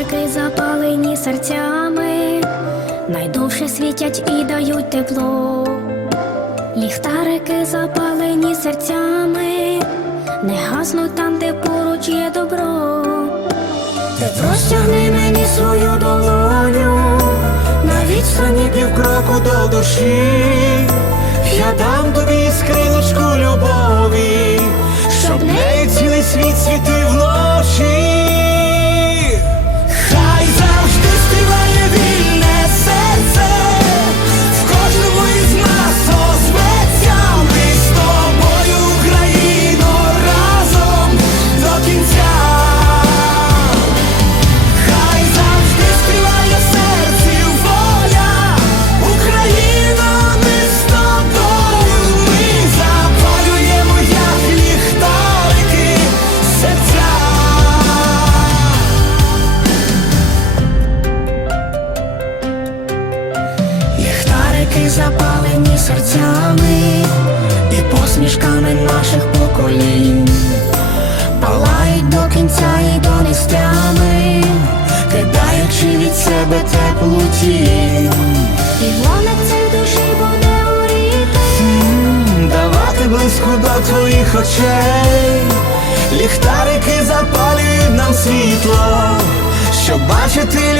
Ліхтарики запалені серцями, найдовше світять і дають тепло. Ліхтарики запалені серцями, не гаснуть там, де поруч є добро. Ти простягни мені свою долоню, На відстані півкроку до душі, я дам запалені серцями і посмішками наших поколінь палають до кінця і до нестями, кидаючи від себе теплу тінь. і цей душі буде горіти. Давати близько до твоїх очей, ліхтарики запалюють нам світло, щоб бачити